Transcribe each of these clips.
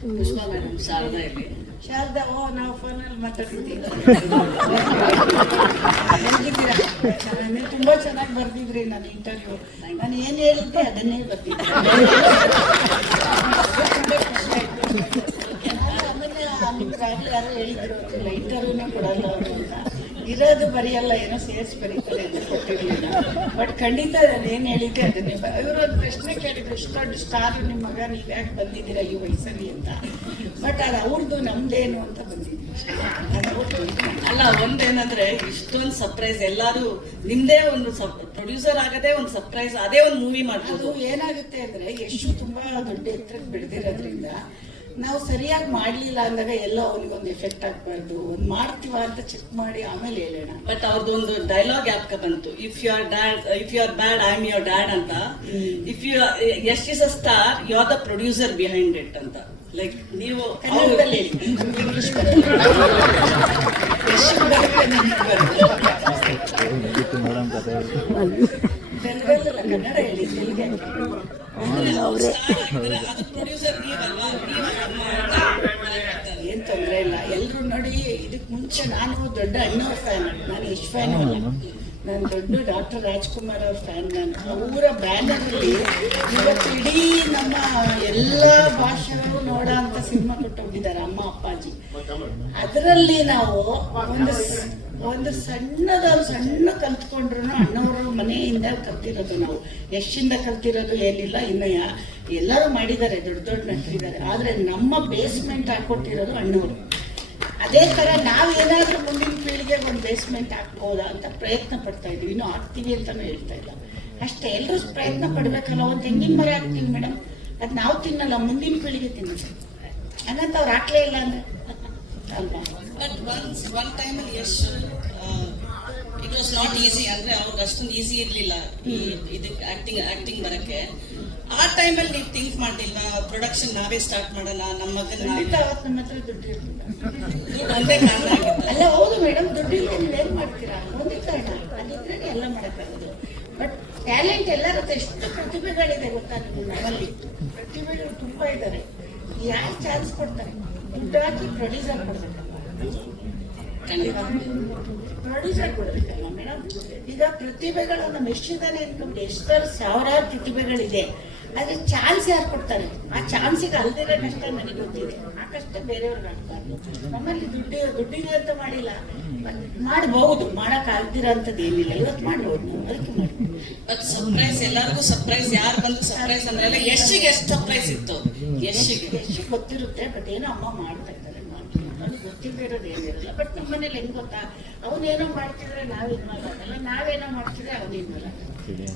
Pushpa madam, Sharada ಇಲ್ಲಿ ಓ, ನಾವು ಫೋನಲ್ಲಿ ಮಾತಾಡ್ತಿದ್ದೀವಿ. ತುಂಬ ಚೆನ್ನಾಗಿ ಬರ್ದಿದ್ರಿ ನಾನು ಇಂಟರ್ವ್ಯೂ ನಾನು ಏನು ಹೇಳಿದ್ದೆ ಅದನ್ನೇ ಬರ್ತಿದ್ದೆ ನಿಮ್ಮ ರಾಗಿ ಯಾರೋ ಹೇಳಿದ್ರು? ಗೊತ್ತಿಲ್ಲ ಇಂಟರ್ವ್ಯೂನೇ ಕೊಡಲ್ಲ ಅಂತ. ಇರೋದು ಬರೆಯಲ್ಲ ಏನೋ ಸೇರಿಸಿ ಬರೀತಾರೆ ಅಂತ ಕೊಟ್ಟಿರಲಿಲ್ಲ. ಬಟ್ ಖಂಡಿತ ನಾನು ಏನು ಹೇಳಿದ್ದೆ ಅದನ್ನೇ ಇವರು ಒಂದು ಪ್ರಶ್ನೆ ಕೇಳಿದ್ರು ಎಷ್ಟು ದೊಡ್ಡ ಸ್ಟಾರ್ ನಿಮ್ಮ ಮಗ ನೀವು ಯಾಕೆ ಬಂದಿದ್ದೀರಾ ಈ ವಯಸ್ಸಲ್ಲಿ ಅಂತ? ಬಟ್ ಅದು ಅವ್ರದ್ದು ನಮ್ದೇನು ಅಂತ ಬಂದಿದ್ದೀನಿ. ಅಲ್ಲ ಒಂದೇನಂದ್ರೆ ಇಷ್ಟೊಂದು ಸರ್ಪ್ರೈಸ್ ಎಲ್ಲಾರು ನಿಮ್ದೇ ಒಂದು ಪ್ರೊಡ್ಯೂಸರ್ ಆಗದೆ ಒಂದು ಸರ್ಪ್ರೈಸ್ ಅದೇ ಒಂದು ಮೂವಿ ಮಾಡ್ಬೋದು ಏನಾಗುತ್ತೆ ಅಂದ್ರೆ ಎಷ್ಟು ತುಂಬಾ ದೊಡ್ಡ ಎತ್ತರಕ್ಕೆ ಬೆಳೆದಿರೋದ್ರಿಂದ ನಾವು ಸರಿಯಾಗಿ ಮಾಡಲಿಲ್ಲ ಅಂದಾಗ ಎಲ್ಲ ಅವನಿಗೊಂದು ಎಫೆಕ್ಟ್ ಆಗಬಾರ್ದು. ಒಂದು ಮಾಡ್ತೀವ ಅಂತ ಚೆಕ್ ಮಾಡಿ ಆಮೇಲೆ ಹೇಳೋಣ. ಬಟ್ ಅವ್ರದ್ದು ಒಂದು ಡೈಲಾಗ್ ಯಾಕೆ ಬಂತು. If you are dad if you are bad I am your dad ಅಂತ. If yours is a star you are the producer behind it ಅಂತ. ಲೈಕ್ ನೀವು ಕನ್ನಡ ಹೇಳಿ ನೀವಲ್ಲ ಏನ್ ತೊಂದರೆ ಇಲ್ಲ. ಎಲ್ಲರೂ ನೋಡಿ ಇದಕ್ ಮುಂಚೆ ನಾನು ದೊಡ್ಡ ಅಣ್ಣ ಫ್ಯಾನ್ ನಾನು ಇಷ್ಟ ಫ್ಯಾನ್ ನಾನು ದೊಡ್ಡ ಡಾಕ್ಟರ್ ರಾಜ್ಕುಮಾರ್ ಅವ್ರ ಫ್ಯಾನ್ ನಾನು. ಅವರ ಬ್ಯಾನರ್ ಅಲ್ಲಿ ಇವತ್ತು ಇಡೀ ನಮ್ಮ ಎಲ್ಲ ಭಾಷೆಗಳು ನೋಡೋ ಅಂತ ಸಿನಿಮಾ ಕೊಟ್ಟೋಗಿದ್ದಾರೆ ಅಮ್ಮ, ಅಪ್ಪಾಜಿ. ಅದರಲ್ಲಿ ನಾವು ಒಂದು ಒಂದು ಸಣ್ಣದ, ಸಣ್ಣ ಕಲ್ತ್ಕೊಂಡ್ರು ಅಣ್ಣವರು ಮನೆಯಿಂದ ಕಲ್ತಿರೋದು ನಾವು. ಯಶಿಂದ ಕಲ್ತಿರೋದು ಏನಿಲ್ಲ ಇನ್ನಯ್ಯ ಎಲ್ಲರೂ ಮಾಡಿದ್ದಾರೆ, ದೊಡ್ಡ ದೊಡ್ಡ ನಟರಿದ್ದಾರೆ ಆದ್ರೆ ನಮ್ಮ ಬೇಸ್ಮೆಂಟ್ ಹಾಕೊಟ್ಟಿರೋದು ಅಣ್ಣವರು. ಅದೇ ತರ ಏನಾದರೂ ಮುಂದಿನ ಪೀಳಿಗೆಗೆ ಒಂದು ಬೇಸ್ಮೆಂಟ್ ಹಾಕ್ಬೋದಾ ಅಂತ ಪ್ರಯತ್ನ ಪಡ್ತಾ ಇದ್ವಿ. ಇನ್ನು ಆಗ್ತೀವಿ ಅಂತಾನು ಹೇಳ್ತಾ ಇಲ್ಲ. ಅಷ್ಟೇ ಎಲ್ಲರೂ ಪ್ರಯತ್ನ ಪಡ್ಬೇಕಲ್ಲ, ಒಂದು ತೆಂಗಿನ ಮರ ಹಾಕ್ತೀವಿ ಮೇಡಮ್ ಅದು ನಾವು ತಿನ್ನಲ್ಲ, ಮುಂದಿನ ಪೀಳಿಗೆ ತಿನ್ನಿಸಿ ಅನ್ನಂತ ಅವ್ರು ಹಾಕ್ಲೇ ಇಲ್ಲ ಅಂದ್ರೆ. ಅಲ್ವಾ ಬಟ್ ಒನ್ಸ್ ಒನ್ ಟೈಮಲ್ಲಿ ಎಷ್ಟು ಇಟ್ ವಾಸ್ ನಾಟ್ ಈಸಿ ಅಂದ್ರೆ ಅವ್ರಿಗೆ ಅಷ್ಟೊಂದು ಈಸಿ ಇರಲಿಲ್ಲ. ಇದಕ್ಕೆ ಆಕ್ಟಿಂಗ್ ಆಕ್ಟಿಂಗ್ ಬರಕ್ಕೆ. ಆ ಟೈಮಲ್ಲಿ ನೀವು ಥಿಂಕ್ ಮಾಡ್ಲಿಲ್ಲ ಪ್ರೊಡಕ್ಷನ್ ನಾವೇ ಸ್ಟಾರ್ಟ್ ಮಾಡೋಣ ನಮ್ಮ ಮಗನ ಖಂಡಿತ ಅವತ್ತು ನಮ್ಮ ಹತ್ರ ದುಡ್ಡು ಇರ್ಲಿಲ್ಲ. ಒಂದೇ ಕಾರಣ ಅಲ್ಲ ಹೌದು ಮೇಡಮ್ ದುಡ್ಡು ನೀವು ಏನು ಮಾಡ್ತೀರಾ? ಒಂದೇ ಕಾರಣ. ಅದಿದ್ರೆ ಎಲ್ಲ ಮಾಡಕ್ಕಾಗೋದು ಬಟ್ ಟ್ಯಾಲೆಂಟ್ ಎಲ್ಲರ ಎಷ್ಟು ಪ್ರತಿಭೆಗಳಿದೆ ಗೊತ್ತಾ ನಿಮ್ಮ ನಮ್ಮಲ್ಲಿ? ಪ್ರತಿಭೆಗಳು ತುಂಬಾ ಇದ್ದಾರೆ ಯಾರು ಚಾನ್ಸ್ ಕೊಡ್ತಾರೆ? ದುಡ್ಡು ಹಾಕಿ ಪ್ರೊಡ್ಯೂಸರ್ ಕೊಡ್ಬೇಕಲ್ಲ ಖಂಡಿತ. ಪ್ರೊಡ್ಯೂಸರ್ ಕೊಡ್ಬೇಕಲ್ಲ ಮೇಡಮ್ ಈಗ ಪ್ರತಿಭೆಗಳು ನಮ್ಮ ಎಷ್ಟಿದ್ದಾರೆ ಅನ್ಕೊಂಡು ಎಷ್ಟರ ಸಾವಿರಾರು ಪ್ರತಿಭೆಗಳಿದೆ. ಆದ್ರೆ ಚಾನ್ಸ್ ಯಾರು ಕೊಡ್ತಾರೆ? ಆ ಚಾನ್ಸಿಗೆ ಅಲ್ದಿರೋ ಕಷ್ಟ ನನಗೆ ಗೊತ್ತಿದೆ. ಆ ಕಷ್ಟ ಬೇರೆಯವ್ರಿಗೆ ಆಗ್ಬಾರ್ದು ನಮ್ಮಲ್ಲಿ ದುಡ್ಡು ದುಡ್ಡಿದೆ ಅಂತ ಮಾಡಿಲ್ಲ. ಮಾಡಬಹುದು ಮಾಡಕ್ ಆಗ್ದಿರೋ ಅಂತದ್ದು ಏನಿಲ್ಲ. ಇವತ್ತು ಮಾಡ್ಬೋದು ನಾವು. ಅದಕ್ಕೆ ಮಾಡ್ಬೋದು ಸರ್ಪ್ರೈಸ್ ಎಲ್ಲರಿಗೂ ಸರ್ಪ್ರೈಸ್ ಯಾರು ಬಂದು ಸರ್ಪ್ರೈಸ್ ಅಂದ್ರೆ ಎಷ್ಟಿಗೆ ಎಷ್ಟು ಸರ್ಪ್ರೈಸ್ ಇತ್ತು. ಎಷ್ಟಿಗೆ ಎಷ್ಟು ಗೊತ್ತಿರುತ್ತೆ ಬಟ್ ಏನೋ ಅಮ್ಮ ಮಾಡ್ತಾರೆ. ಇರೋದು ಏನಿರಲ್ಲ ಬಟ್ ನಮ್ಮ ಮನೇಲಿ ಹೆಂಗ್ ಗೊತ್ತಾ? ಅವನೇನೋ ಮಾಡ್ತಿದ್ರೆ ನಾವ್ ಇದ್ ಮಾಡಲ್ಲ ನಾವೇನೋ ಮಾಡ್ತಿದ್ರೆ ಅವನು ಇದ್ ಮಾಡಲ್ಲ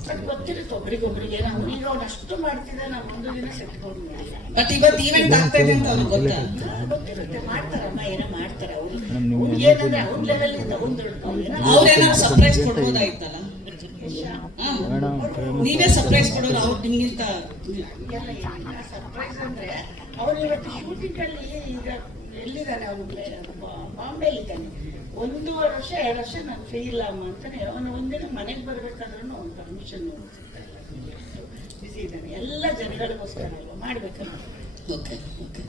ಬಟ್ ಗೊತ್ತಿರುತ್ತೆ ಒಬ್ರಿಗೊಬ್ರಿಗೆ ಏನೋ ಅವನಿಗೆ ಅವ್ನು ಅಷ್ಟು ಮಾಡ್ತಿದ್ರೆ ನಾವು ಒಂದು ದಿನ ಸೆಟ್ಕೊಂಡು ಮಾಡಿಲ್ಲ ಬಟ್ ಇವತ್ತು ಈವೆಂಟ್ ಆಗ್ತಾ ಇದೆ ಅಂತ ಅವ್ರಿಗೆ ಗೊತ್ತಾ? ಗೊತ್ತಿರುತ್ತೆ ಮಾಡ್ತಾರಮ್ಮ ಏನೋ ಮಾಡ್ತಾರೆ. ಅವ್ರು ಏನಂದ್ರೆ ಅವ್ನ ಲೆವೆಲ್ ಇಂದ ಅವ್ನ್ ದೊಡ್ಡ ಸರ್ಪ್ರೈಸ್ ಕೊಡ್ಬೋದಾಯ್ತಲ್ಲ. ನೀವೇ ಸರ್ಪ್ರೈಸ್ ಕೊಡೋದು ಅವ್ರು ನಿಮ್ಗಿಂತ ಸರ್ಪ್ರೈಸ್ ಅಂದ್ರೆ ಅವ್ರು ಇವತ್ತು ಶೂಟಿಂಗ್ ಅಲ್ಲಿ ಈಗ ಎಲ್ಲಿದ್ದಾನೆ ಅವನು ಬಾಂಬೆಲಿ ಇದ್ದಾನೆ ಒಂದೂವರೆ ವರ್ಷ, ಎರಡು ವರ್ಷ ನಾನು ಫ್ರೀ ಇಲ್ಲ ಅಮ್ಮ ಅಂತಾನೆ ಅವನು ಒಂದಿನ ಮನೆಗೆ ಬರ್ಬೇಕಾದ್ರೂ ಅವ್ನು ಪರ್ಮಿಷನ್ ಬಿಸಿ ಇದ್ದಾನೆ. ಎಲ್ಲ ಜನಗಳಿಗೋಸ್ಕರ ಅಲ್ವಾ? ಮಾಡ್ಬೇಕಲ್ಲ ಓಕೆ ಓಕೆ